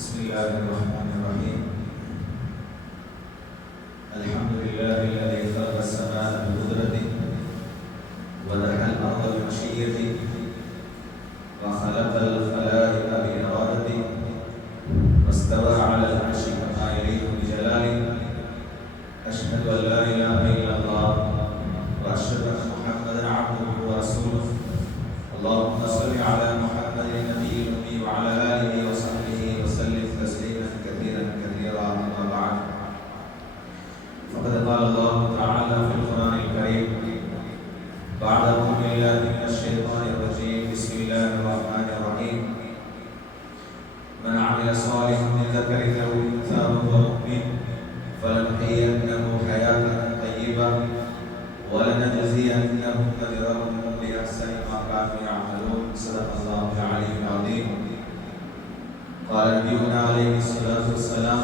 بسم الله الرحمن الرحيم. الحمد لله الذي خلق السماء بقدرته ودحى الأرض بمشيئته وخلق الخلائق بإرادته واستوى على العرش كما يليق بجلاله. أشهد أن لا إله إلا الله وأشهد أن محمدا عبده ورسوله. اللهم صل على محمد النبي الأمي وعلى آله وصحبه وسلم تسليما كثيرا كثيرا. أما بعد، فقد قال الله تعالى في القرآن الكريم بعد أعوذ بالله من الشيطان الرجيم. بسم الله الرحمن الرحيم. من عمل صالحا من ذكر أو أنثى وهو مؤمن فلنحيينه حياة طيبة ولنجزينهم أجرهم بأحسن ما كانوا يعملون. صدق الله العلي العظيم. قال نبينا عليه الصلاة والسلام: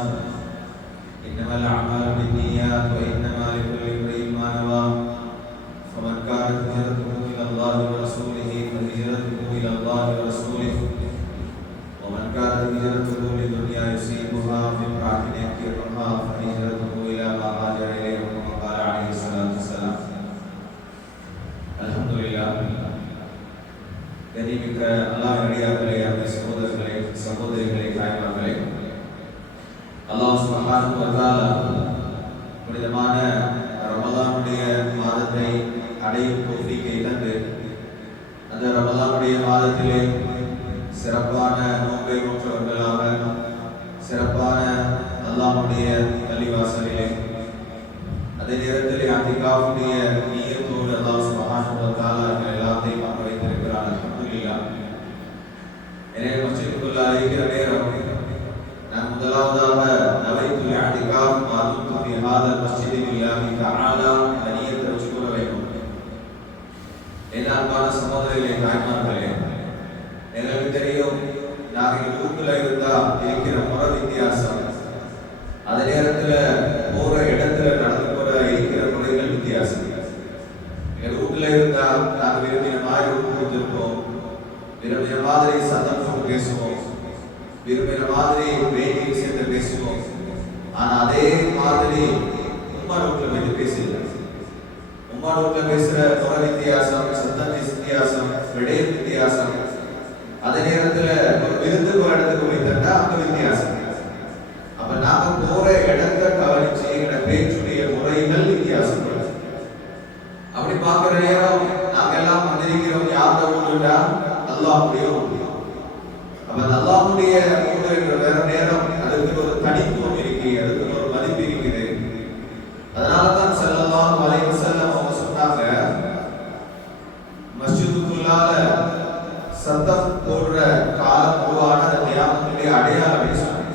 إنما الأعمال بالنيات وإنما لكل امرئ ما نوى فمن كانت هجرته إلى الله ورسوله فهجرته إلى الله ورسوله ومن كانت هجرته لدنيا يصيبها في امرأة ينكحها فهجرته إلى ما هاجر إليه كما قال عليه الصلاة والسلام. அல்ஹம்துலில்லாஹ். கனிமிக்க அல்லாஹ் அடியார்களே, அன்பு சகோதரர்களே, சகோதரிகளே, தாய்மார்களே, அல்லாஹ் சுப்ஹானஹு வ தஆலா புனிதமான ரமலானுடைய மாதத்தை அடையும் தௌஃபீக்கை தந்து அந்த ரமலானுடைய மாதத்திலே சிறப்பான நோன்பை நோற்றவர்களாக சிறப்பான அல்லாஹ்வுடைய பள்ளிவாசலிலே அதே நேரத்தில் இஅ்திகாஃபுடைய நியத்தோடு அல்லாஹ் சுப்ஹானஹு வ தஆலா எல்லாத்தையும் ஆக்க வைத்திருக்கிறார். அல்ஹம்துலில்லாஹ். எனவே மஸ்ஜிதுக்குள்ள இருக்கிற நேரம் நான் முதலாவதாக நவைத்துல் இஅ்திகாஃப் மா துன்து ஃபீ ஹாதல் மஸ்ஜிதி லில்லாஹி தஆலா நியத்தை வச்சுக்கொள்ள வேண்டும். என் அன்பான சகோதரர்களே, தாய்மார்களே, எங்களுக்கு தெரியும் நாங்கள் ஊருக்குள்ள இருந்தா இருக்கிற முறை வித்தியாசம், அதே நேரத்தில் போற இடத்துல நடந்து போற இருக்கிற முறைகள் வித்தியாசம். எங்கள் வீட்டுல இருந்தா நாங்கள் விரும்பின மாதிரி கொடுத்திருப்போம், விரும்பின மாதிரி சத்தம் போட்டு பேசுவோம், விரும்பின மாதிரி வேண்டிய விஷயத்தை பேசுவோம். ஆனா அதே மாதிரி உம்மா வீட்டுல போய் பேசல. உம்மா வீட்டுல பேசுற முறை வித்தியாசம், சத்தம் வித்தியாசம், விடைய வித்தியாசம். அதே நேரத்துல ஒரு விருந்துக்கு ஒரு இடத்துக்கு போய் தட்டா அங்க வித்தியாசம். அப்ப நாம போற இடத்தை கவனிச்சு எங்க பேச்சுடைய முறைகள் வித்தியாசப்படும். அப்படி பார்க்கிற நேரம் நாங்க எல்லாம் வந்திருக்கிறோம் யாரோட ஊருடா? அல்லாஹ்வுடைய ஊர். அப்ப அல்லாஹ்வுடைய ஊர் என்ற வேற நேரம் அதுக்கு ஒரு தனித்துவம் இருக்கு, அதுக்கு ஒரு மதிப்பு இருக்குது. அதனால தான் ஸல்லல்லாஹு அலைஹி வஸல்லம் அவங்க சொன்னாங்க, மஸ்ஜிதுக்குள்ளால சத்தம் போடுற காலம் உருவான அந்த கியாமத்துடைய அடையாளம் சொன்னாங்க.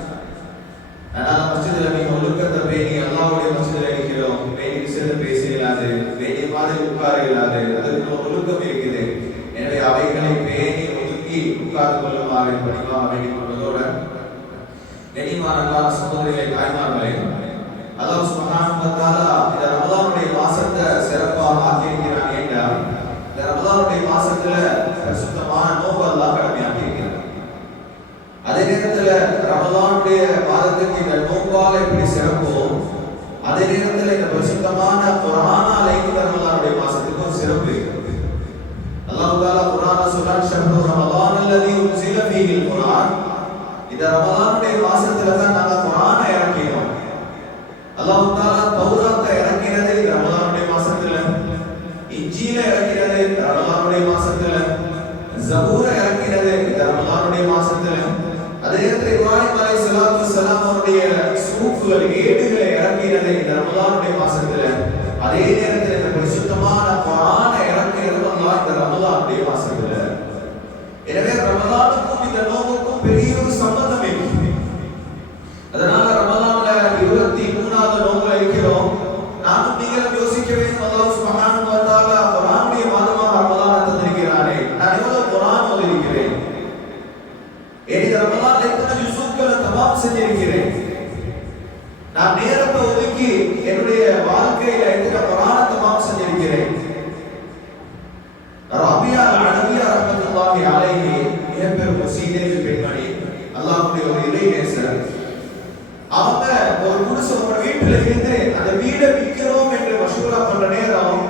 அதனால மஸ்ஜிதில் நீங்க ஒழுக்கத்தை பேணி அல்லாஹ்வுடைய மஸ்ஜிதில் இருக்கிறோம், பேணி விஷயத்தை பேச இயலாது, பேணி மாதிரி உட்கார இயலாது, அதுக்கு ஒரு ஒழுக்கம் இருக்குது. எனவே அவைகளை பேணி ஒதுக்கி உட்கார்ந்து கொள்ளுமாறு பணிவாக வேண்டிக் கொள்வதோட கனிமானமான சகோதரிகளை, தாய்மார்களே, அல்லாஹ் சுப்ஹானஹு வ தஆலா இந்த ரமலானுடைய மாசத்தை சிறப்பாக ஆக்கியிருக்கிறான். ஏண்டா இந்த ரமலானுடைய மாசத்துல பரிசுத்தமான நோன்பு அல்லாஹ் கடமையாக்கி இருக்கிறான். அதே நேரத்துல ரமலானுடைய மாதத்துக்கு இந்த நோன்பால எப்படி சிறப்போ, அதே நேரத்துல இந்த பரிசுத்தமான குர்ஆனால இந்த ரமலானுடைய மாசத்துக்கு ஒரு சிறப்பு இருக்கு. அல்லாஹ் தஆலா குர்ஆன்ல சொல்றான், ஷஹ்ரு ரமலான் அல்லதி உன்ஸில ஃபீஹில் குர்ஆன். இந்த ரமலானுடைய மாசத்துல தான் நாங்க குர்ஆனை இறக்கினோம். அல்லாஹ் தஆலா தௌராத்தை இறக்கினது இந்த ரமலானுடைய மாசத்துல, இன்ஜீல இறக்கினது இந்த ரமலானுடைய மாசத்துல, ஜபூரை இறக்கினது இந்த ரமலானுடைய மாசத்துல, அதே நேரத்தில் இப்ராஹிம் அலைஹிஸ்ஸலாத்து வஸ்ஸலாம் அவருடைய சூஃபுகள் ஏடுகளை இறக்கினது இந்த ரமலானுடைய மாசத்துல, அதே நேரத்தில் இந்த பரிசுத்தமான குர்ஆனை இறக்கினது அல்லாஹ் இந்த ரமலானுடைய மாசத்துல. எனவே ரமலானுக்கும் இந்த நோன்புக்கும் பெரிய ஒரு சம்பந்தம் இருக்கு. அதனால ரமலான்ல 23வது நோன்புல இருக்கிறோம். நானும் நீங்களும் யோசிக்க வேண்டும், அல்லாஹ் சுப்ஹானஹு வ தஆலா குர்ஆனுடைய மாதமாக ரமலானை தந்திருக்கிறானே, நான் எவ்வளவு குர்ஆன் ஓதிருக்கிறேன், இந்த ரமலான்ல எத்தனை ஜுஸுக்களை தமாம் செஞ்சிருக்கிறேன், நான் நேரத்தை ஒதுக்கி என்னுடைய வாழ்க்கையில எத்தனை குர்ஆனை தமாம் செஞ்சிருக்கிறேன். ரபியா அல்-அடவியா ரஹ்மத்துல்லாஹி அலைஹி மிகப்பெரும் சீதேவி பெண்மணி, அல்லாஹ்வுடைய ஒரு இறைநேசர். பேசுறாரு. அவங்க ஒரு குடிசை உங்க வீட்டுல இருந்து அந்த வீடை விற்கிறோம் என்று மசூரா பண்ற நேரம்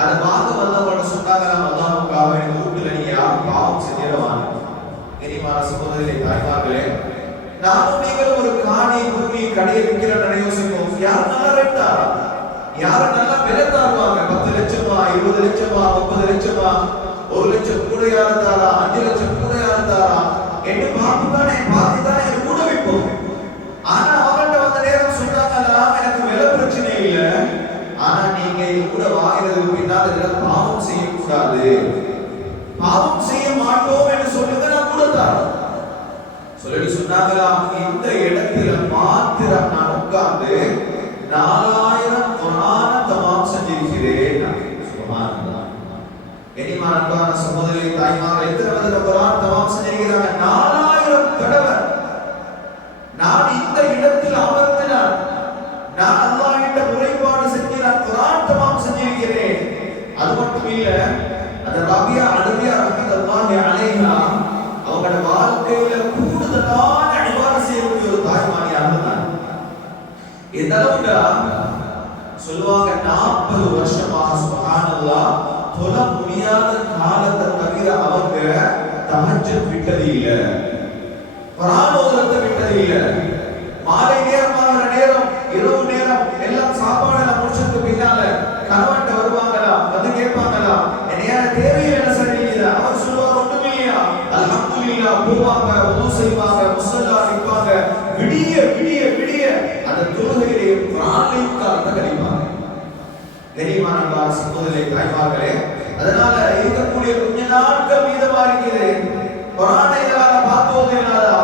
அதை வாங்க வந்தவங்களோட சொன்னாங்க, அல்லாஹ்வுக்காக இந்த வீட்டுல நீங்க யாரும் பாவம் செஞ்சிடவாங்க. கனிமான சகோதரர்களே, தாய்மார்களே, நானும் நீங்களும் ஒரு காணி பூமி கடையை விற்கிற யோசிப்போம். யார் நல்லா ரேட்டா, யாரும் நல்லா விலை தருவாங்க, 10 லட்சமா 20 லட்சமா 30 லட்சமா 1 லட்சம் கூட யாரு தாரா, 5 லட்சம் கூட யாரு தாரா என்று பார்த்துதானே கூட விற்போம். ஆனா அவங்கள்ட்ட வந்த நேரம் சொன்னாங்களா, எனக்கு விலை பிரச்சனை இல்லை, ஆனா நீங்க இது கூட வாங்கிறதுக்கு பின்னால் இதுல பாவம் செய்யக்கூடாது, பாவம் செய்ய மாட்டோம் என்று சொல்லுங்க, நான் கூட தரோம் சொல்லிட்டு சொன்னாங்களா. இந்த இடத்துல மாத்திரம் நான் உட்கார்ந்து 4000 குர்ஆன தமாம் செஞ்சிருக்கிறேன். சுப்ஹானல்லாஹ். கனிமான அன்பான சகோதரி தாய்மார்களே, எத்தனை தடவை குர்ஆன் தமாம் செஞ்சிருக்கிறாங்க? 4000 தடவை. நான் இந்த இடத்தில் அமர்ந்தினான், நான் அல்லாஹ்விட்ட முறைப்பாடு செஞ்சு நான் குர்ஆன் தமாம் செஞ்சிருக்கிறேன். அது மட்டும் இல்ல, அந்த ரபியா அலவியா ரஹ்மத்துல்லாஹி அலைஹா அவங்களோட வாழ்க்கையில கூடுதலான இபாதத் செய்யக்கூடிய ஒரு தாய்மாரியாக இருந்தாங்க. இந்த அளவுக்கு சொல்லுவாங்க, 40 வருஷமாக சுப்ஹானல்லாஹ் தொழ முடியாத காலத்தை தவிர அவங்க தஹஜ்ஜுத் விட்டது இல்லை, குர்ஆன் ஓதுறத விட்டது இல்லை. மாலை நேரமாகிற நேரம், இரவு நேரம் எல்லாம் சாப்பாடெல்லாம் முடிச்சதுக்கு பின்னால கணவன்கிட்ட வருவாங்களா, வந்து கேட்பாங்களா, என்னையா தேவையை என்ன சொல்றீங்க? அவர் சொல்லுவார், ஒண்ணுமில்லையா, அல்ஹம்துலில்லாஹ். போவாங்க, உது செய்வாங்க, முஸல்லா நிற்பாங்க, விடிய விடிய விடிய அந்த தொழுகையிலே குர்ஆனையும் காலத்தை கழிப்பாங்க. கனிமான சகோதரர்களே, தாய்மார்களே, அதனால இருக்கக்கூடிய கொஞ்ச நாட்கள் மீதமா இருக்குது. குர்ஆனை இதனால பார்த்தோது என்னடா,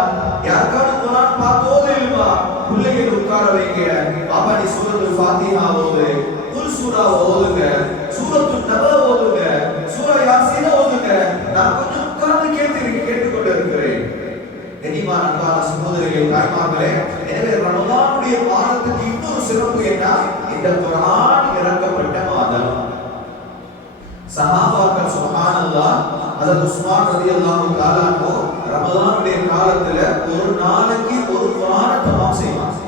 யாருக்காவது குர்ஆன் பார்த்தோது இல்லையா, பிள்ளைகள் உட்கார வைங்க, பாபா நீ சூரத்துல் ஃபாத்திஹா ஓது, குல் சூரா ஓதுங்க, சூரத்துல் நபா ஓதுங்க, சூரா யாசீன் ஓதுங்க. நான் கொஞ்சம் உட்கார்ந்து கேட்டுக்கொண்டு இருக்கிறேன். கனிமான சகோதரர்களே, தாய்மார்களே, எனவே ரமலானுடைய மாதத்துக்கு இன்னொரு சிறப்பு என்ன? இந்த குர்ஆன் இறக்கப்பட்ட மாதம். சஹாபாக்கள் சுப்ஹானல்லாஹ், ஹஜ்ரத் உஸ்மான் ரலியல்லாஹு தஆலா அன்ஹு ரமலானுடைய காலத்துல ஒரு நாளைக்கு ஒரு குர்ஆனை தமாம் செய்வாங்க.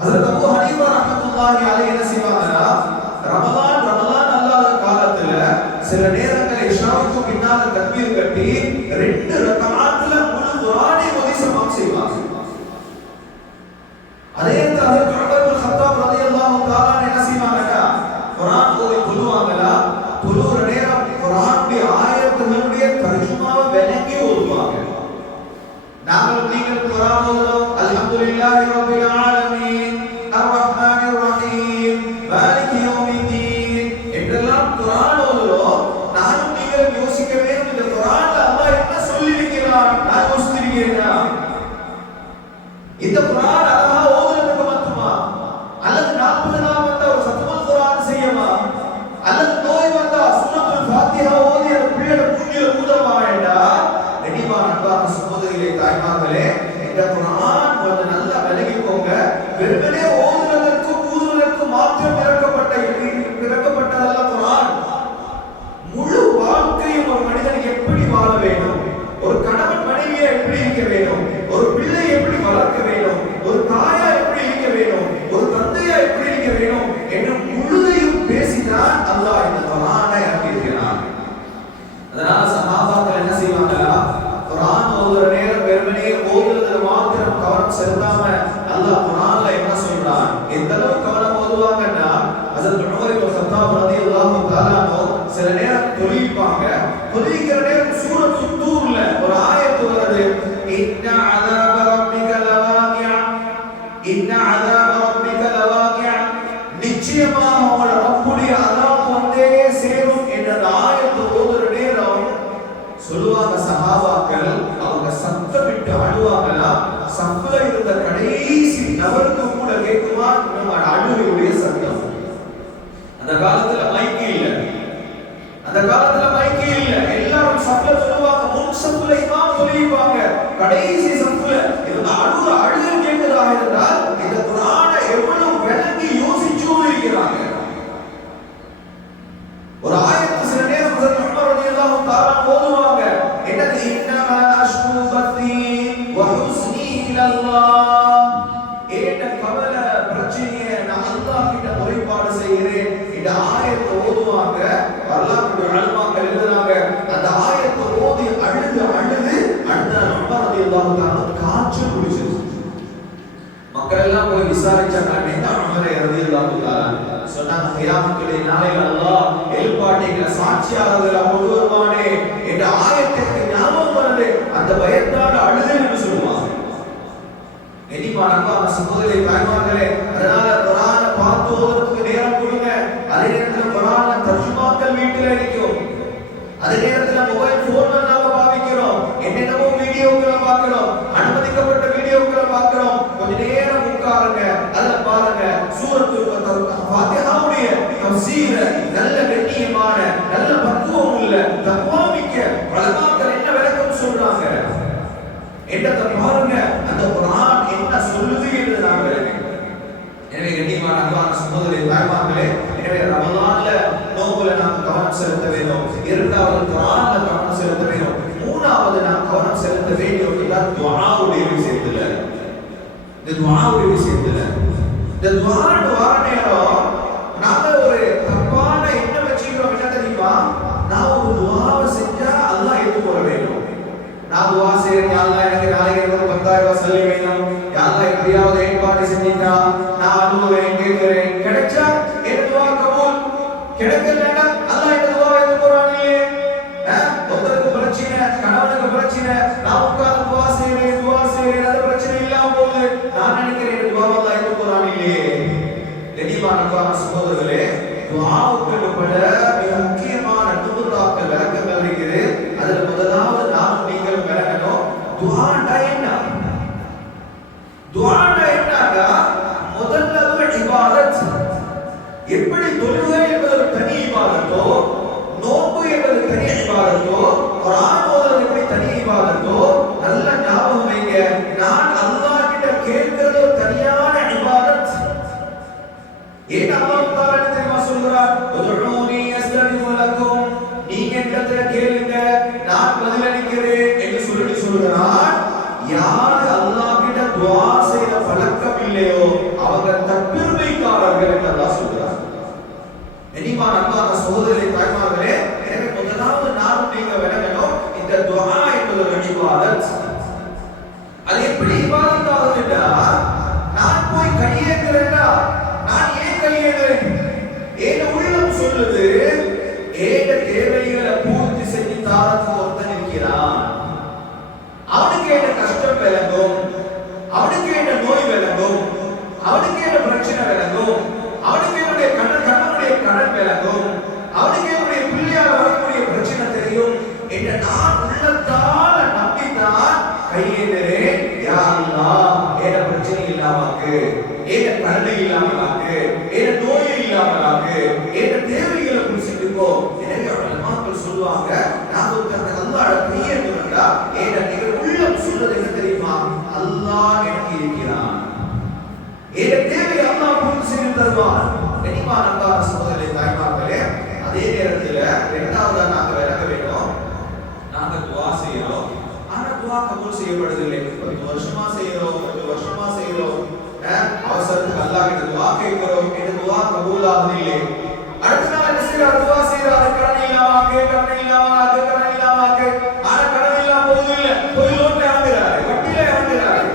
ஹஜ்ரத் அபூ ஹனீஃபா ரஹ்மத்துல்லாஹி அலைஹி என்ன செய்வாங்கன்னா, ரமலான் அல்லாத காலத்துல சில நேரங்களில் இஷாவுக்கு பின்னால தக்பீர் கட்டி 2 ரக்அத்ல முழு குர்ஆனை ஓதி தமாம் செய்வாங்க. அதே நேரத்தில் ஹஜ்ரத் உமர் இப்னு கத்தாப் ரலியல்லாஹு தஆலா என்ன செய்வாங்கன்னா, குர்ஆன் ஓதி தொழுவாங்களா, தொழுற நேரம் குர்ஆனுடைய ஆயத்துகளுடைய தர்ஜுமாவை விளங்கி ஓதுவாங்க. நாங்கள் நீங்கள் குர்ஆன் ஓதுறோம், அல்ஹம்துலில்லாஹி ரப்பில் ஆலமீன் அர்ரஹ்மானிர் ரஹீம் மாலிகி யௌமித்தீன் என்றெல்லாம் குர்ஆன் ஓதுறோம். நானும் நீங்கள் யோசிக்க வேண்டும், இந்த குர்ஆன்ல அல்லாஹ் என்ன சொல்லி இருக்கிறான், நான் யோசிச்சிருக்கிறேனா? இந்த குர்ஆன் அழகா ஓதுறதுக்கு மட்டுமா, அல்லது 40 நாள் வந்தா ஒரு சத்மல் குர்ஆன் செய்யமா, அல்லது நோய் வந்தா சூரத்துல் ஃபாத்திஹா ஓதி அந்த பிள்ளையோட மூஞ்சில ஊதமாடா? கனிமான அன்பான சகோதரிகளே, தாய்மார்களே, இந்த குர்ஆன் கொஞ்சம் நல்லா விளங்கிக்கோங்க. வெறுமனே ஓதுறதற்கு ஊதுறதற்கு மாத்திரம் இறக்கப்பட்டதல்ல குர்ஆன். முழு வாழ்க்கையும் ஒரு மனிதன் எப்படி வாழ வேண்டும், ஒரு கணவன் மனைவியை எப்படி இருக்க வேண்டும், ஒரு பிள்ளை எப்படி வளர்க்க வேண்டும், ஒரு தாயா எப்படி இருக்க வேண்டும், ஒரு தந்தையா எப்படி இருக்க வேண்டும் என்று முழுதையும் பேசிதான் அல்லாஹ் இந்த குர்ஆனை இறக்கியிருக்கிறான். அதனால சஹாபாக்கள் என்ன செய்வாங்களா, குர்ஆன் ஓதுற நேரம் வெறுமனே ஓதுறதுல மாத்திரம் கவனம் செலுத்தாம அல்லாஹ் குர்ஆன்ல என்ன சொல்றான், எந்த அளவு கவனம் ஓதுவாங்கன்னா, ஹஜ்ரத் உமர் இப்னு கத்தாப் ரலியல்லாஹு தஆலா சில நேரம் தொழுவிப்பாங்க. தொழுவிக்கிற நேரம் சூரத்துத் தூர்ல ஒரு ஆயத்து வருது, இன்ன அஸாப ரப்பிக லவாகிஅ, இன்ன அஸாப ரப்பிக லவாகிஅ, நிச்சயமாக உங்களோட ரப்புடைய அஸாப் வந்தே சேரும் என்ற ஆயத்து ஓதுற நேரம் சொல்லுவாங்க சஹாபாக்கள், அவங்க சத்தமிட்டு அழுவாங்களா, சஃப்ல இருந்த கடைசி நபருக்கு கூட கேட்குமா நம்ம அழுகையுடைய சத்தம். அந்த காலத்துல மைக்கு இல்ல, எல்லாரும் சஃப்ல சொல்லுவாங்க, முன் சஃப்ல இமாம் சொல்லிப்பாங்க, கடைசி சஃப்ல இவங்க அழுகை கேட்கிறதா இருந்தால் இந்த குர்ஆனை எவ்வளவு விளங்கி யோசிச்சு இருக்கிறாங்க. ஒரு ஆயத்து சில நேரம் உமர் ரலியல்லாஹு தஆலா ஓதுவாங்க, என்னது, இன்னமா அஷ்கு பத்தி வ ஹுஸ்னி என்ற சாட்சியாளர்களை கொண்டு வருவானே என்ற ஆயத்திற்கு ஞாபகம் வருது. அந்த பயத்தால் அழுது என்று சொல்லுவாங்க. அன்பான சகோதரி தாய்மார்களே, அதனால குர்ஆனை பார்த்து ஓதுறதுக்கு நேரம் கொடுங்க. அதே நேரத்தில் குர்ஆனை தர்ஜுமாக்கள் வீட்டில் இருக்கும். அதே நேரத்தில் மொபைல் போன்ல நாம பாவிக்கிறோம், என்னென்னமோ வீடியோக்களை பார்க்கிறோம், அனுமதிக்கப்பட்ட வீடியோக்களை பார்க்கிறோம். கொஞ்ச நேரம் உட்காருங்க, அதுல பாருங்க சூரத்துல் ஃபாத்திஹாவுடைய தஃசீர நல்ல கண்ணியமான நல்ல பக்குவம் உள்ள தக்வாமிக்க உலமாக்கள் என்ன விளக்கம் சொல்றாங்க என்றதை பாருங்க. அந்த குர்ஆன் என்ன சொல்லுது என்று நாம் விளங்குகிறோம். எனவே கண்ணியமான அன்பான சகோதரி தாய்மார்களே, எனவே ரமலான்ல நோம்புல நாம் கவனம் செலுத்த வேண்டும். இரண்டாவது குர்ஆன்ல கவனம் செலுத்த வேண்டும். மூணாவது நாம் கவனம் செலுத்த வேண்டிய ஒரு துஆவுடைய விஷயத்துல. இந்த துஆவுடைய விஷயத்துல இந்த துஆன்னு வர நேரம் நாம ஒரு தப்பான எண்ணம் வச்சுக்கிறோம். என்ன தெரியுமா? நான் ஒரு துஆவை செஞ்சா அல்லாஹ் ஏற்றுக்கொள்ள வேண்டும். நான் துஆ செய்றேன், யா அல்லாஹ் எனக்கு நாளைக்கு ஒரு 10,000 ரூபாய் சல்லி வேணும், யா அல்லாஹ் எப்படியாவது ஏற்பாடு செஞ்சிட்டா நான் அனுபவம் கேட்கிறேன், கிடைச்சா என் துஆ கபூல், கிடைக்கலன்னா அல்லாஹ் இந்த துஆவை ஏற்றுக்கொள்றான் இல்லையே. ஒருத்தருக்கு பிரச்சனை, கணவனுக்கு பிரச்சனை, நான் உட்கார்ந்து துஆ செய்றேன் அது பிரச்சனை இல்லாம போகுது, நான் நினைக்கிறேன் இந்த துஆவை அல்லாஹ் ஏற்றுக்கொள்றான் இல்லையே. கண்ணியமான சகோதரர்களே, துஆவுக்கு பல மிக முக்கியமான நுணுக்கங்கள் விளக்கங்கள் இருக்குது. அதுல முதலாவது நானும் நீங்களும் விளக்கணும். துஆன்னா என்ன? துஆன்னா என்னன்னா முதல்ல ஒரு இபாதத். எப்படி தொழுகை என்பது ஒரு தனி இபாதத்தோ, நோன்பு என்பது தனி இபாதத்தோ, குர்ஆன் ஓதுறது எப்படி தனி இபாதத்தோ, நல்ல ஞாபகம் வைங்க. நான் அல்லாஹ் கிட்ட கேட்கிறது ஒரு தனியான இபாதத். ஏன் அல்லாஹ் தஆலா தெரியுமா சொல்றார்? உதுஊனி அஸ்தஜிபு லக்கும், நீங்க என்னிடத்துல கேளுங்க நான் பதிலளிக்கிறேன் என்று சொல்றார். யார் அல்லாஹ் கிட்ட துஆ செய்ய பழக்கம் இல்லையோ அவங்க தற்பெருமைக்காரர்கள் என்று அல்லாஹ் சொல்றார். கண்ணியமான அன்பான சகோதரர்களே தாய்மார்களே, எனவே முதலாவது நானும் நீங்க விளங்கணும், இந்த துஆ என்பது ஒரு இபாதத். அது எப்படி இபாதத் ஆகுதுன்னா, நான் போய் கையேந்துறேன்னா நான் ஏன் கையேந்துறேன்? ஏன் உள்ளம் சொல்லுது ஏன் தேவைகளை பூர்த்தி செஞ்சு தாரத்துக்கு ஒருத்தன் இருக்கிறான், அவனுக்கு என்ன கஷ்டம் விளங்கும், அவனுக்கு என்ன நோய் விளங்கும், அவனுக்கு என்ன பிரச்சனை விளங்கும், அவனுக்கு என்னுடைய கண்ணனுடைய கடன் விளங்கும், அவனுக்கு என்னுடைய பிள்ளையால் வரக்கூடிய பிரச்சனை தெரியும் என்ற நான் உள்ளத்தால் நம்பித்தான் கையேந்துறேன். யா அல்லாஹ் என்ன பிரச்சனை இல்லாமக்கு, என்ன கடன் இல்லாமலாக்கு, என்ன நோய் இல்லாமலாக்கு, என்ன தேவைகளை புரிஞ்சுக்கோ. எனவே மக்கள் சொல்லுவாங்க, நான் ஒருத்தர் அல்லாஹ்ட கையேந்துறா ஏன்னா நீங்க உள்ளம் சொல்றது என்ன தெரியுமா? அல்லாஹ் எனக்கு இருக்கிறான், என் தேவை அல்லாஹ் பூர்த்தி செய்து தருவான். கண்ணியமான அன்பான சகோதரர்களே தாய்மார்களே, அதே நேரத்தில் இரண்டாவதா நாங்க விளக்க வேண்டும், நாங்க துஆ செய்யறோம், ஆனா துஆ கபூல் செய்யப்படுவதில்லை. 10 வருஷமா செய்யறோம், 10 வருஷமா செய்யறோம், அவசரத்துக்கு அல்லாஹ் கிட்ட துஆ கேட்கிறோம், இந்த துஆ கபூல் ஆகுதில்லை. அடுத்த நாள் என்ன செய்யறாரு? துஆ செய்யறாரு, கடன் இல்லாம ஆனா கடன் இல்லாம போகுதில்லை, போய் லோன்ல இறங்குறாரு, வட்டியில இறங்குறாரு.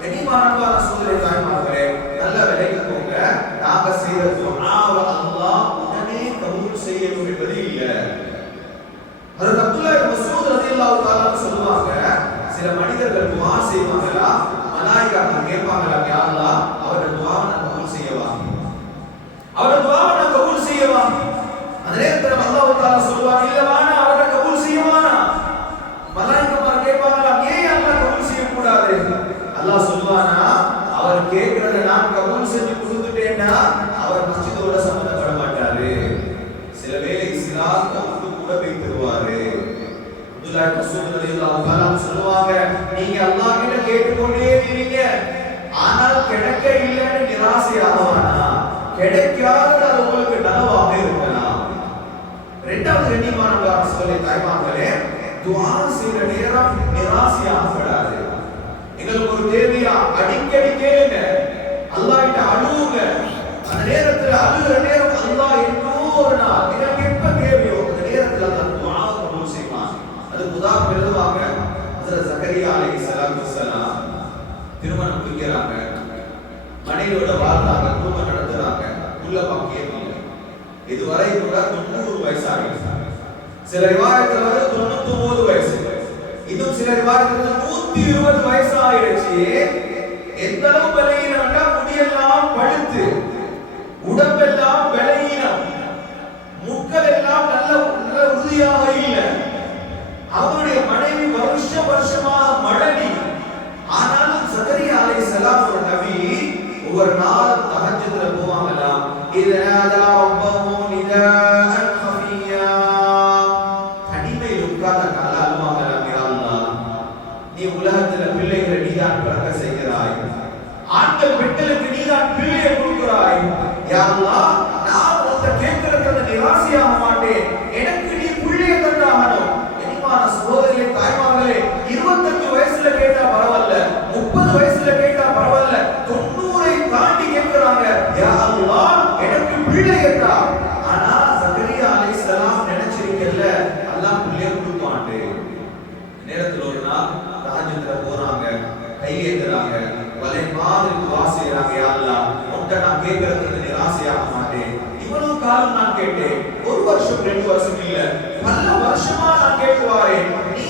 கண்ணியமான அன்பான சகோதரர்களே தாய்மார்களே, நல்ல விளங்கிக்கோங்க, நாங்க செய்யற துஆவை அல்லாஹ் உடனே கபூல் செய்யணும் என்பது இல்லை. ஹஜ்ரத் அப்துல்லாஹ் இப்னு மஸ்ஊத் ரலியல்லாஹு தஆலா சொல்லுவாங்க, சில மனிதர்கள் துஆ செய்வாங்களா, மலாயிகா கேட்பாங்களா, யா அல்லாஹ் அவருடைய துஆவை நான் கபூல் செய்யவா, அவருடைய துஆவை நான் கபூல் செய்யவா. அந்த நேரத்தில் அல்லாஹ் தஆலா சொல்வார், இல்ல வானா அவரை கபூல் செய்யவானா. மலாயிகா கேட்பாங்களா, ஏன் அல்லாஹ் கபூல் செய்ய கூடாது? அல்லாஹ் சொல்வானா, அவர் கேட்கிறத நான் கபூல் செஞ்சு கொடுத்துட்டேன்னா அவர் மஸ்ஜிதோட சம்பந்தப்பட மாட்டாரு, சில வேளை இஸ்லாம் கூட போய் தருவாரு. அப்துல்லாஹ் மஸ்ஊத் ரலியல்லாஹு தஆலா சொல்லுவாங்க, நீங்க அல்லாஹ் கிட்ட கேட்டுக்கொண்டே இருக்கீங்க, ஆனால் கிடைக்க இல்லைன்னு நிராசையாகவானா, கிடைக்காதது அது உங்களுக்கு நனவாக இருக்கலாம். இரண்டாவது கண்ணியமான சகோதரர்களே தாய்மார்களே, துஆ செய்யற நேரம் நிராசையாகப்படாது. எங்களுக்கு ஒரு தேவையா அடிக்கடி கேளுங்க, அல்லாஹ் கிட்ட அழுவுங்க. அந்த நேரத்தில் அழுகிற நேரம் அல்லாஹ் இன்னொரு நாள் எனக்கு எப்ப தேவையோ அந்த நேரத்தில் அந்த துஆ கபூல் செய்வான். அது உதாரணம் எழுதுவாங்க, ஹஜ்ரத் ஜக்கரியா அலைஹிஸ்ஸலாத்து வஸ்ஸலாம் திருமணம் முடிக்கிறாங்க, மனைவியோட வாழ்ந்தாங்க, குடும்பம் நடத்துறாங்க, உள்ள பாக்கியம் இல்லை. இதுவரை கூட 90 வயசாகி சில ரிவாயத்துல வந்து 99 வயசு, இன்னும் சில ரிவாயத்துல 120 வயசு ஆயிடுச்சு. எந்த அளவு பலகீனம்னா முடியெல்லாம் பழுத்து, உடம்பெல்லாம் பலகீனம், முக்கள் எல்லாம் நல்ல உறுதியாக இல்லை. அவருடைய மனைவி வருஷமாக மழனி. ஆனாலும் ஜக்கரியா அலைஹிஸ்ஸலாம் ஒரு நபி, ஒவ்வொரு நாளும் தஹஜ்ஜுத்ல போவாங்களாம். இதனாதா ரப்பஹு நிதாஅன் ஹஃபியா, தனிமையில் உட்கார்ந்து நல்லா அழுவாங்களாம். யா அல்லாஹ், நீ உலகத்துல பிள்ளைகளை நீதான் பிறக்க செய்கிறாய், ஆண்கள் பெண்களுக்கு நீதான் பிள்ளையை கொடுக்கிறாய். யா அல்லாஹ், நான் உன்கிட்ட கேட்கறதுக்கு நிராசையாக மாட்டேன், எனக்கு நீ பிள்ளையை தந்தாகணும். இனிமான சகோதரிகளே, தாய்மார்களே, 25 வயசுல கேட்டா பரவாயில்ல, 30 வயசுல கேட்டா பரவாயில்ல, 90 தாண்டி கேட்கிறாங்க, யா அல்லாஹ் எனக்கு பிள்ளையை தா. ஆனா ஜக்கரியா அலைஹிஸ்ஸலாம் நினைச்சிருக்கல, அல்லாஹ் பிள்ளையை கொடுப்பான்ட்டு. நேரத்துல ஒரு நாள் தஹஜ்ஜுத்ல போறாங்க, கையேத்துறாங்க, வலை மாதிரி துஆ செய்றாங்க. யா அல்லாஹ், உன்கிட்ட நான் கேட்கறதுக்கு நிராசையாக மாட்டேன். இவ்வளவு காலம் நான் கேட்டேன், 1 வருஷம் 2 வருஷம் இல்ல, பல வருஷமா நான் கேட்டு வாரேன். நீ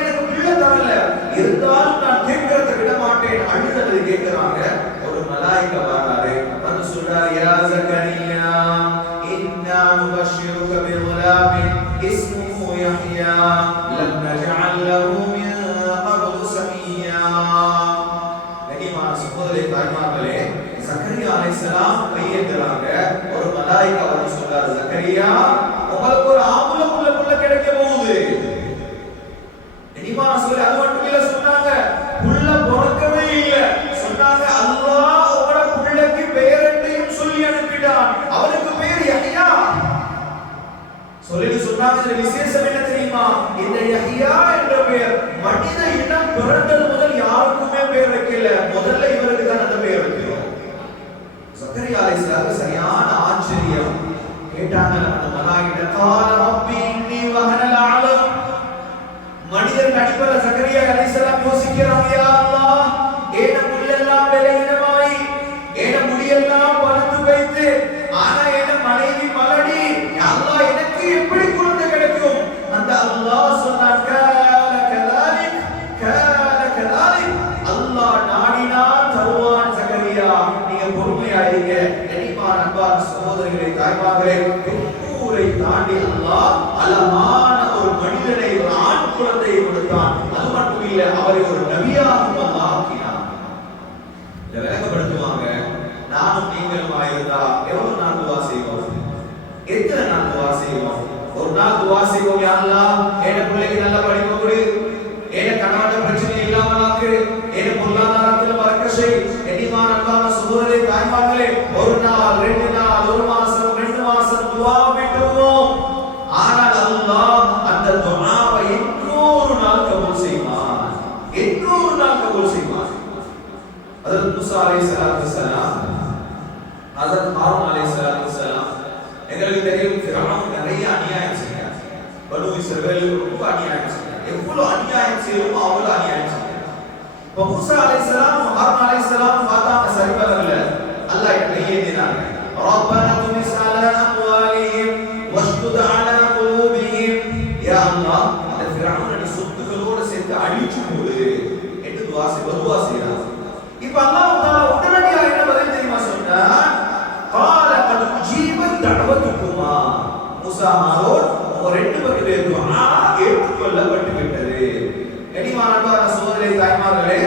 எனக்கு பிள்ளை தரல, இருந்தாலும் நான் கேட்கறத விட மாட்டேன். அழுதது கேட்கிறாங்க. ஒரு மலாயிகா வராரு, வந்து சொல்றாரு, யா ஜக்கரியா இன்னா நுபஷ்ஷிருக பிகுலாமின் இஸ்முஹு யஹ்யா லம் நஜஅல் லஹு மின் கப்லு சமியா. கனிமான சகோதரே, தாய்மார்களே, ஜக்கரியா அலைஹிஸ்ஸலாம் கையேத்துறாங்க. ஒரு மலாயிகா வந்து சொல்றாரு, ஜக்கரியா உங்களுக்கு ஒரு ஆம்பளை புள்ள கிடைக்க போகுது. இனிமான சொல்லி அது மட்டும் இல்ல, சொன்னாங்க புள்ள பிறக்கவே இல்ல, சொன்னாங்க அல்லாஹ் உங்களோட புள்ளைக்கு பெயரையும் சொல்லி அனுப்பிட்டான், அவனுக்கு பெயர் யஹ்யா. சொல்லிட்டு சொன்னாங்க, இந்த விசேஷம் என்ன தெரியுமா? இந்த யஹ்யா என்ற பெயர் மனித இனம் பிறந்தது முதல் யாருக்குமே பெயர் வைக்கல, முதல்ல இவருக்கு தான் அந்த பெயர் வைக்கிறோம். ஜக்கரியா அலைஹிஸ்ஸலாம் சரியான ஆச்சரியம். கேட்டாங்க அந்த மலாயிகா, கால ரப்பி இன்னி வஹனல் அலம். மனிதன் அடிப்படையில் ஜக்கரியா அலைஹிஸ்ஸலாம் யோசிக்கிறாங்க, யா அல்லாஹ் ஏன முள்ளெல்லாம் பலகீனமாய், ஏன முடியெல்லாம் பழுத்து வைத்து, ஆனா ஏன மனைவி மலடி, யா அல்லாஹ் எனக்கு எப்படி குழந்தை கிடைக்கும்? அந்த அல்லாஹ் சொன்னான், கால கதாலிக் கால கதாலிக், அல்லாஹ் நாடினான் தருவான். ஜக்கரியா நீங்க பொறுமையா இருங்க. கனிமான அன்பான சகோதரர்களே, தாய்மார்களே, 90 தாண்டி அல்லாஹ் அழகான ஒரு மனிதனை, ஒரு ஆண் குழந்தையை கொடுத்தான். அது மட்டும் இல்ல, அவரை ஒரு நபியாக அல்லாஹ் ஆக்கினான். இதை விளக்கப்படுத்துவாங்க, நானும் நீங்களும் ஆயிருந்தா எவ்வளவு நாள் துஆ செய்வோம்? எத்தனை நாள் துஆ செய்வோம்? ஒரு நாள் துஆ செய்வோம், யா அல்லாஹ் என் பிள்ளைக்கு நல்ல படிப்பு கொடு, என் கணவன் பிரச்சனை இல்லாமல் ஆக்கு, என் பொருளாதாரத்தில் பறக்கச் செய். கனிமான அன்பான சகோதரரே, தாய்மார்களே, ஒரு நாள் 2 நாள் 1 மாசம் 2 மாசம் துஆ விட்டுருவோம். ஆனால் அல்லாஹ் அந்த துஆவை 800 நாள் கபூல் செய்வான், 800 நாள் கபூல் செய்வான். ஹஜ்ரத் மூசா அலைஹிஸ்ஸலாத்து வஸலாம், ஹஜ்ரத் ஹாரூன் அலைஹிஸ்ஸலாத்து வஸலாம், எங்களுக்கு தெரியும் ஃபிரௌன் நிறைய அநியாயம் செஞ்சார். பனு இஸ்ரவேல் ரொம்ப அநியாயம் செஞ்சார். எவ்வளவு அநியாயம் செய்யணுமோ அவ்வளவு அநியாயம் செஞ்சார். இப்போ மூசா அலைஹிஸ்ஸலாம் ஹாரூன் அலைஹிஸ்ஸலாம் பார்த்தாங்க, சரி வரல. அல்லாஹ் கையேந்தினாங்க, ரப்பனா துமிஸ் அலா அம்வாலிஹிம் வஷ்துத் அலா குலூபிஹிம். யா அல்லாஹ் அந்த ஃபிரௌனை சொத்துக்களோட சேர்த்து அழிச்சு போடு என்று துஆ செய்றாங்க. இப்போ அல்லாஹ் தஆலா உடனடியா என்ன பதில் தெரியுமா சொன்னார்? قال قد اجيبت دعوتكما. மூசா ஹாரூன் உங்க 2 பேருடைய துஆ ஏற்றுக்கொள்ளப்பட்டு விட்டது. கனிமான அன்பான சகோதரரே, தாய்மார்களே,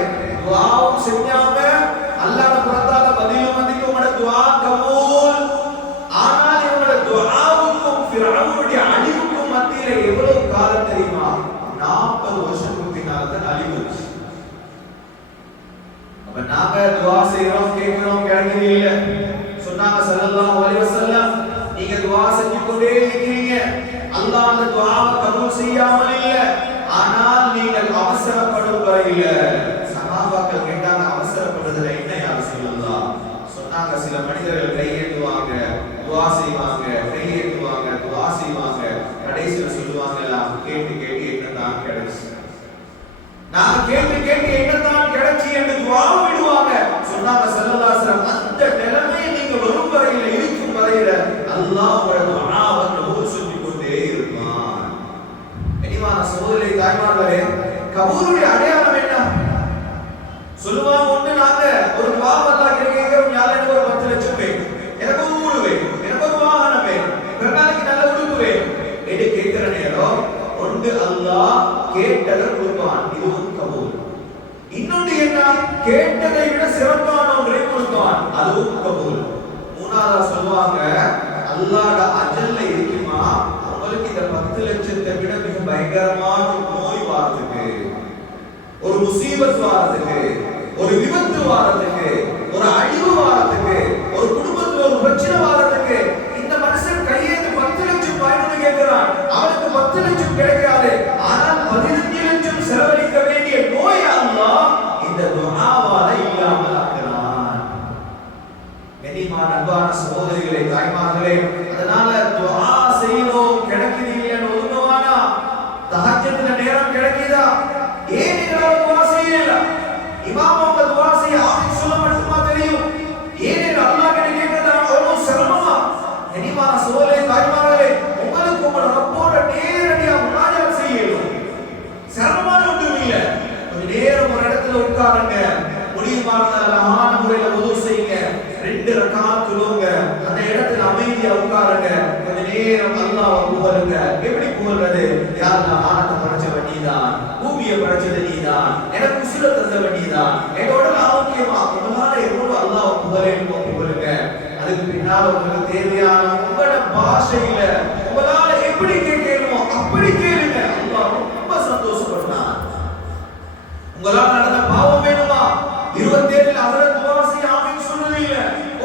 துஆவும் செஞ்சாங்க, அல்லாஹ் புறத்தால பதிலும் வந்துட்டு உங்களோட துஆ கபூல். ஆனால் இவங்களோட துஆவுக்கும் ஃபிரௌனுடைய அழிவுக்கும் மத்தியில எவ்வளவு காலம் தெரியுமா? 40 வருஷத்துக்கு பின்னால தான் அழிவு வந்துச்சு. அப்ப நாங்க துஆ செய்றோம், கேட்கிறோம், கிடைக்கிறது இல்ல. சொன்னாங்க ஸல்லல்லாஹு அலைஹி வஸல்லம், நீங்க துஆ செஞ்சு கொண்டே இருக்கீங்க, அல்லாஹ் அந்த துஆவை கபூல் செய்யாமல் இல்ல. ஆனால் நீங்கள் அவசரப்படும் வரையில. சஹாபாக்கள் கேட்டாங்க, அவசரப்படுறதுல என்ன யா ரசூலல்லாஹ்? சொன்னாங்க, சில மனிதர்கள் கையேந்துவாங்க, துஆ செய்வாங்க, கையேந்துவாங்க, துஆ செய்வாங்க, கடைசியில் சொல்லுவாங்கலாம், கேட்டு கேட்டு என்னதான் கிடைச்சு, நான் கேட்டு கேட்டு என்னதான் கிடைச்சு என்று துஆ விடுவாங்க. சொன்னாங்க ஸல்லல்லாஹு அலைஹி வஸல்லம், அந்த நிலைமை நீங்க வரும் வரையில, இருக்கும் வரையில அல்லாஹ் உங்களோட துஆவை கபூல் செஞ்சு கொண்டே இருப்பான். கபூலுடைய அடையாளம் என்ன? சொல்லுவாங்க ஒண்ணு, நாங்க ஒரு துஆ அல்லாஹ் கேக்குறோம், யா அல்லாஹ் எனக்கு ஒரு 10 லட்சம் வேணும், எனக்கு ஒரு வீடு வேணும், எனக்கு ஒரு வாகனம் வேணும், பெருநாளைக்கு நல்ல உடுப்பு வேணும் என்று கேட்கிற நேரம் ஒன்று அல்லாஹ் கேட்டதை கொடுப்பான், இது ஒரு கபூல். இன்னொன்று என்ன? கேட்டதை விட சிறப்பான ஒன்றை கொடுப்பான், அதுவும் கபூல். மூணாவதா சொல்லுவாங்க, அல்லாஹ்ட அஜல்ல இருக்குமா உங்களுக்கு இந்த 10 லட்சத்தை விட மிக பயங்கரமான நோய் வாரத்துக்கு, ஒரு முசீபத் வாரத்துக்கு, ஒரு விபத்து வாரத்துக்கு, ஒரு அழிவு வாரத்துக்கு, ஒரு குடும்பத்துல ஒரு பிரச்சனை வாரத்துக்கு இந்த மனுஷன் கையேந்து 10 லட்சம் பயணம் கேட்கிறான், அவனுக்கு 10 லட்சம் கிடைக்காது, ஆனால் 15 லட்சம் செலவழிக்க வேண்டிய நோய் அல்லாஹ் இந்த துஆவால இல்லாமல் ஆக்குறான். கண்ணியமான அன்பான சகோதரிகளே, தாய்மார்களே, அதனால துஆ செய்வோம், கிடைக்குது இல்லைன்னு ஒதுங்கவானா? தஹஜ்ஜுதுல நேரம் கிடைக்குதா? ஏன் நீங்க துஆ செய்யல? இமாம் அவங்க துஆ செய்ய ஆமீன் சொல்ல மட்டுமா தெரியும்? ஏன் அல்லாஹ் கிட்ட கேக்குறதா அவ்வளவு சிரமமா? கண்ணியமான சகோதரிகளே, தாய்மார்களே, உங்களுக்கு உங்க ரப்போட நேரடியா முனாஜாத் செய்யணும். சிரமமான ஒன்றும் இல்ல. கொஞ்ச நேரம் ஒரு இடத்துல உட்காருங்க, முடியுமான அழகான முறையில வுது செய்யுங்க, 2 ரக்காத் தொழுங்க, அந்த இடத்துல அமைதியா உட்காருங்க, கொஞ்ச நேரம் அல்லாஹ்வை புகழுங்க. எப்படி புகழ்றது? யா அல்லாஹ், வானத்தை படைச்சவன் நீதான், பூமியை படைச்சது நீதான், எனக்கு உசுரை தந்தவன் நீதான், என்னோட ஆரோக்கியமா உங்களால எவ்வளவு அல்லாஹ்வை புகழேன்னு புகழுங்க. அதுக்கு பின்னால் உங்களுக்கு தேவையான உங்களோட பாஷையில உங்களால எப்படி கேட்கணுமோ அப்படி கேளுங்க. அல்லாஹ் ரொம்ப சந்தோஷப்படுறான். உங்களால நடந்த பாவம் வேணுமா? 27 ஹஜ்ரத் துஆ செய்ய ஆமீன் சொல்றது இல்ல.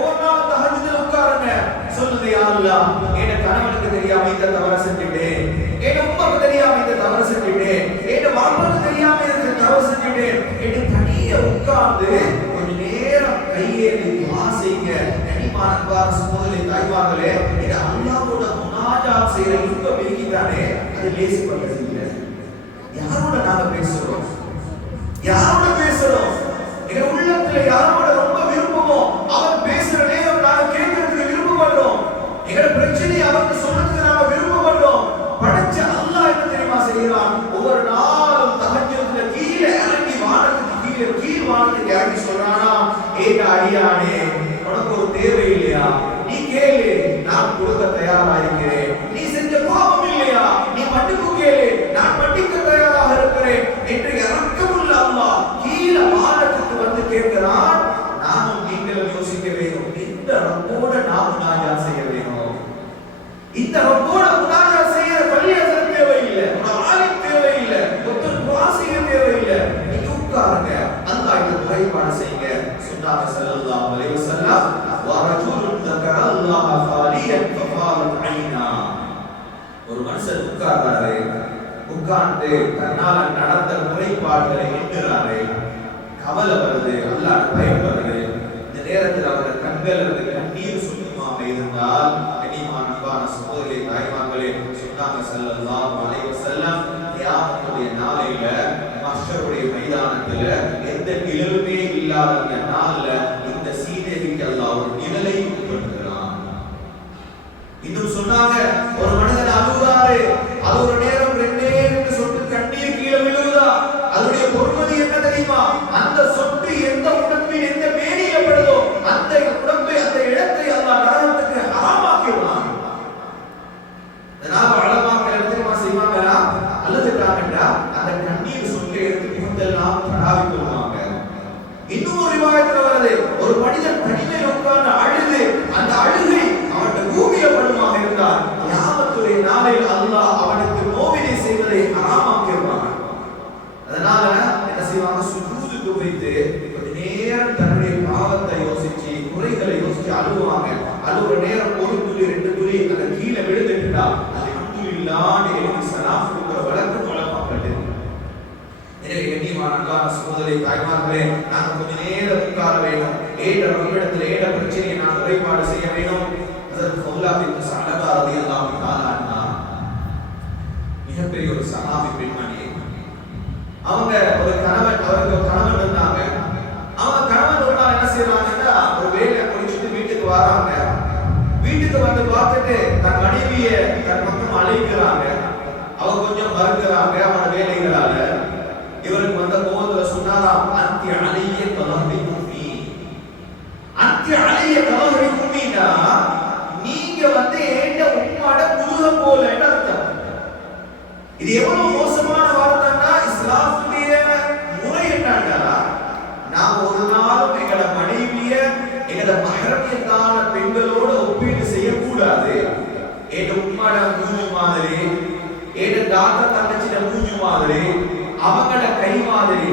ஒரு நாள் தஹஜ்ஜுதுல உட்காருங்க, சொல்லுங்க, யா அல்லாஹ், என் கணவனுக்கு தெரியாம இந்த தவறு செஞ்சிட்டேன், என் உம்மாக்கு தெரியாம இந்த தவறு செஞ்சிட்டேன், என் மாமாக்கு தெரியாம இந்த தவறு செஞ்சிட்டேன் என்று தனியா உட்கார்ந்து கொஞ்ச நேரம் கையேந்தி துஆ செய்யுங்க. கனிமான அன்பான சகோதரி தாய்மார்களே, இது அல்லாஹ்வோட முனாஜாத் செய்யற இன்பம் இருக்குதானே, அது லேசிப்பட்டது இல்ல. யாரோட நாங்க பேசுறோம்? யாரோட பேசுறோம்? எங்க உள்ளத்துல யாரோட ரொம்ப விருப்பமோ அவர் பேசுற நேரம் நாங்க கேட்கறதுக்கு விருப்பப்படுறோம். எங்க பிரச்சனையை அவருக்கு சொல்றதுக்கு நாம விருப்பப்படுறோம். படைச்ச அல்லாஹ் என்ன தெரியுமா செய்யறான்? ஒவ்வொரு நாளும் தஹஜ்ஜுதுல கீழே இறங்கி, வானத்துக்கு கீழ் வானத்துக்கு இறங்கி சொல்றானா, ஏடா அடியானே, உனக்கு ஒரு தேவை இல்லையா? நீ கேளு, நான் கொடுக்க தயாரா இருக்கிறேன். நீ செஞ்ச பாவம் இல்லையா? நீ மன்னிப்பு கேளு, நான் மன்னிக்க தயாராக இருக்கிறேன் என்று இரக்கமுள்ள அல்லாஹ் கீழே வானத்துக்கு வந்து கேட்கிறான். நானும் நீங்களும் யோசிக்க வேண்டும், இந்த ரப்போட நாம் முனாஜாத் செய்ய வேண்டும். இந்த ரப்போட முனாஜாத் செய்ய பள்ளியாசல் தேவையில்லை, ஒரு ஆலிம் தேவையில்லை, ஒருத்தர் துஆ செய்ய தேவையில்லை. நீங்க உட்காருங்க, அல்லாஹ் இந்த முறைப்பாடு செய்யுங்க. சொன்னாங்க ஸல்லல்லாஹு அலைஹி வஸல்லம், வரஜுலுன் தகரல்லாஹ ஃபாலியன் ஃபஃபாலத் ஐனா. ஒரு மனுஷன் உட்கார்ந்தாரு, உட்கார்ந்து தன்னால நடந்த முறைப்பாடுகளை எண்ணுறாரு, கவலை வருது, அல்லாஹ் பயம் வருது. இந்த நேரத்தில் அவருடைய கண்கள் இருந்து கண்ணீர் சொல்லுமாக இருந்தால், கண்ணியமான அன்பான சகோதரி தாய்மார்களே, சொன்னாங்க ஸல்லல்லாஹு அலைஹி வஸல்லம், கியாமத்துடைய நாளையில மஹ்ஷருடைய மைதானத்துல எந்த நிழலுமே இல்லாத அந்த நாள்ல இந்த சீதேவிக்கு அல்லாஹ் ஒரு நிழலை உட்படுத்துகிறான். இன்னும் சொன்னாங்க, ஒரு மனிதன் அழுகிறாரு, அது ஒரு நேரம் 2 சொட்டு கண்ணீர் கீழே விழுகுதா, அதனுடைய பொறுமதி என்ன தெரியுமா? அந்த சொட்டு எந்த உடம்பில் எந்த மேனியில படுதோ அந்த உடம்பை, அந்த இடத்தை அல்லாஹ் நரகத்துக்கு ஹராமாக்கிடுவான். அதனால வளமாக்கள் என்ன தெரியுமா செய்வாங்களா? அல்லதுட்டாங்கடா அந்த கண்ணீர் சொட்டை எடுத்து முகத்தெல்லாம் தடாவி கொள்வாங்க. இன்னும் ஒரு ரிவாயத்துல வருது, ஒரு மனிதன் தனிமையில் உட்கார்ந்து அழுது அந்த அழுகை அவனுடைய பூமியில படுமாக இருந்தால் கியாமத்துடைய நாளில் அல்லாஹ் அவனுக்கு நோவினை செய்வதை ஹராமாக்கிடுவான். அதனால என்ன செய்வாங்க? சுஜூதுக்கு வைத்து கொஞ்ச நேரம் தன்னுடைய பாவத்தை யோசிச்சு, குறைகளை யோசிச்சு அழுவாங்க. அழுவுற நேரம் 1 துளி 2 துளி அந்த கீழே விழுந்துட்டா அல்ஹம்துலில்லாஹ் எழுதி சலாம் கொடுக்கிற வழக்கம் வழக்கப்பட்டது. எனவே கண்ணியமான அன்பான சகோதரி தாய்மார்களே, நாங்கள் கொஞ்ச நேரம் உட்கார வேண்டும். ஏட ரப்பிடத்தில் ஏட பிரச்சனையை நாம் முறைப்பாடு செய்ய வேண்டும். ஹஜ்ரத் ஃபௌலா பின்த் ஸஅலபா ரலியல்லாஹு தஆலா அன்ஹா மிகப்பெரிய ஒரு சஹாபி பெண்மணி. அவங்க ஒரு கணவன், அவருக்கு ஒரு கணவன் இருந்தாங்க. அவங்க கணவன் ஒரு நாள் என்ன செய்யறாங்கன்னா, ஒரு வேலை முடிச்சுட்டு வீட்டுக்கு வராங்க. வீட்டுக்கு வந்து பார்த்துட்டு தன் மனைவியை தன் பக்கம் அழைக்கிறாங்க. அவ கொஞ்சம் மறுக்கிறாங்க அவனோட வேலைகளால. இவருக்கு வந்த கோவத்துல சொன்னாராம், அன்தி அலைய கலஹரி கும்மி. அன்தி அலைய கலஹரி கும்மினா நீங்க ஏண்ட உம்மாட குருகம் போலன்னு அர்த்தம். இது எவ்வளவு மோசமான வார்த்தைன்னா, இஸ்லாமுடைய முறை என்னன்னா, நாம் ஒரு நாளும் எங்களோட மனைவிய எங்களோட மஹரமியத்தான பெண்களோட ஒப்பீடு செய்யக்கூடாது. ஏட உம்மாட மூஞ்சு மாதிரி, ஏட தாத்தா தங்கச்சிட மூஞ்சு மாதிரி, அவங்களோட கை மாதிரி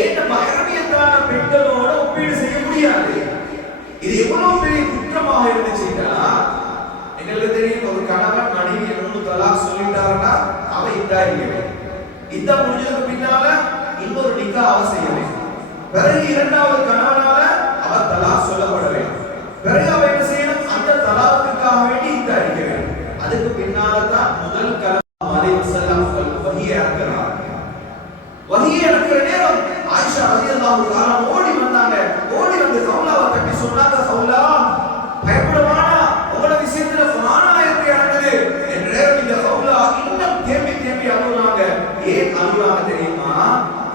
ஏட மஹரமியத்தான பெண்களோட ஒப்பீடு செய்ய முடியாது. இது எவ்வளவு பெரிய குற்றமாக இருந்துச்சுன்னா, எங்களுக்கு தெரியும், ஒரு கணவன் மனைவியை 3 தலாக் சொல்லிட்டாருன்னா அவ இதா இருக்கவே, இதா முடிஞ்சதுக்கு பின்னால இன்னொரு நிக்கா அவ செய்யவே, பிறகு 2வது கணவனால அவ தலாக் சொல்லப்படவே, பிறகு அவ என்ன செய்யணும், அந்த தலாக்குக்காக வேண்டி இதா இருக்கவே. அதுக்கு பின்னால தான் முதல் கலாம் அலைஹிஸ்ஸலாம் வஹியை இறக்குறாங்க. வஹியை இறக்குற நேரம் ஆயிஷா ரலியல்லாஹு தஆலா ஓடி வந்தாங்க. ஓடி வந்து ஹவுலாவை தட்டி சொன்னாங்க, ஹவுலா பயப்படவானா, உங்களோட விஷயத்துல குர்ஆன் ஆயத்து இறங்குது என்று. இந்த ஹவுலா இன்னும் தேம்பி தேம்பி அழுறாங்க. ஏன் அழுறாங்க தெரியுமா?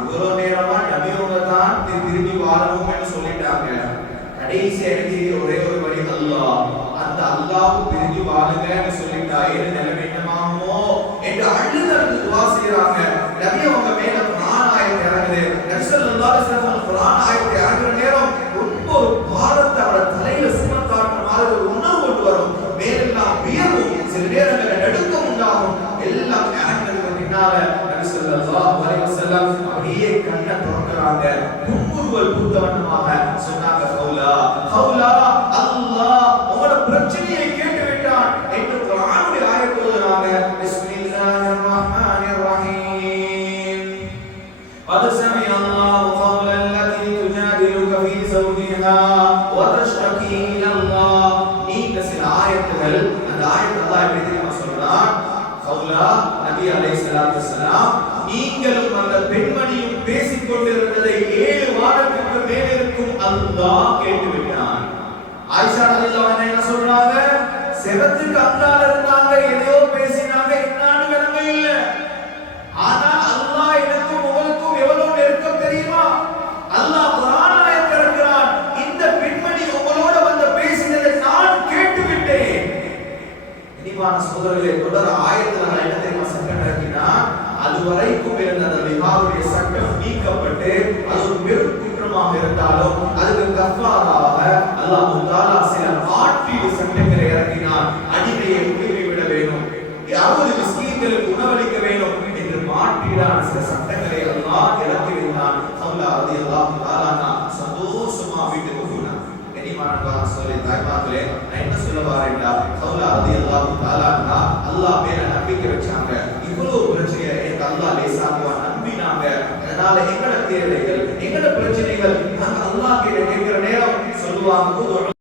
இவ்வளவு நேரமா நபியோட தான் திரும்பி வாழணும்னு சொல்லிட்டாங்க. கடைசி எனக்கு ஒரே ஒரு வழி அல்லாஹ், அந்த அல்லாஹ் திரும்பி வாழுங்கன்னு சொல்லிட்டா ஏன் நிலைமை என்னமாகுமோ என்று அழுது துஆ செய்றாங்க. நபி அவங்க மேல குர்ஆன் ஆயத்து இறங்குது. நபி ஸல்லல்லாஹு அலைஹி வஸல்லம் குர்ஆன் ஆயத்து இறங்குற நேரம் ரொம்ப ஒரு பாரத்தை அவட தலையில சுமக்காட்டுற மாதிரி ஒரு உணர்வு கொண்டு வரும். மேலெல்லாம் வியர்வும், சில நேரங்களில் நடுக்கம் உண்டாகும். எல்லாம் இறங்குறதுக்கு பின்னால நபி ஸல்லல்லாஹு அலைஹி வஸல்லம் அப்படியே கண்ணை திறக்கறாங்க. முன்முறுவல் பூத்தவண்ணமாக சொன்னாங்க, ஹவுலா ஹவுலா, அல்லாஹ் உங்களோட பிரச்சனையை கேட்டு விட்டான் என்று குர்ஆனுடைய ஆயத்து ஓதுறாங்க. பிஸ்மில்லாஹிர் ரஹ்மானிர் ரஹீம். قد سمع الله قول التي تجادلك في زوجها وتشتكي الى الله. நீங்க சில ஆயத்துகள், அந்த ஆயத்து அல்லாஹ் எப்படி தெரியுமா சொல்றான்? ஹவுலா நபி அலைஹிஸ்ஸலாத்து வஸலாம் நீங்களும் அந்த பெண்மணியும் பேசிக் கொண்டிருந்ததை 7 வாரத்துக்கு மேல் இருக்கும் அல்லாஹ் கேட்டு விட்டான். ஆயிஷா ரலியல்லாஹு அன்ஹா என்ன சொல்றாங்க? செவத்துக்கு அந்தால இருந்தாங்க, எதையோ பேசினாங்க, என்னன்னு விளங்க இல்ல. ஆனா அல்லாஹ் எனக்கும் உங்களுக்கும் எவ்வளவு நெருக்கம் தெரியுமா? அல்லாஹ் குர்ஆன் ஆயத் இறக்குறான், இந்த பெண்மணி உங்களோட வந்து பேசினதை நான் கேட்டு விட்டேன். இனிமான சகோதரர்களே, தொடர் ஆயத்துல நான் என்ன தெரியுமா சட்டம் இறக்கினா, அதுவரைக்கும் இருந்த அந்த லிஹாவுடைய சட்டம் நீக்கப்பட்டு அது ஒரு பெரும் குற்றமாக இருந்தாலும் அதுக்கு கஃபாராக அல்லாஹ் தஆலா சில மாற்றீடு சட்டங்களை இறக்கினார். அடிமையை உரிமை விட வேண்டும், 60 மிஸ்கீன்களுக்கு உணவளிக்க வேண்டும் என்று மாற்றீடான சில சட்டங்களை அல்லாஹ் இறக்கி வைத்தான். ஹவுலா ரலியல்லாஹு தஆலா சந்தோஷமா வீட்டுக்கு போனார். கனிமானவா சொல்லி தாய்மார்களே, நான் என்ன சொல்ல வரேன்டா, ஹவுலா ரலியல்லாஹு தஆலா அல்லாஹ் மேல நம்பிக்கை வச்சாங்க. இவ்வளவு பிரச்சனையை எனக்கு அல்லாஹ் லேசாக்குவான் நம்பினாங்க. அதனால எங்களோட தேவைகள், எங்களோட பிரச்சனைகள் நாங்க அல்லாஹ் கிட்ட கேட்கிற நேரம் சொல்லுவாங்க,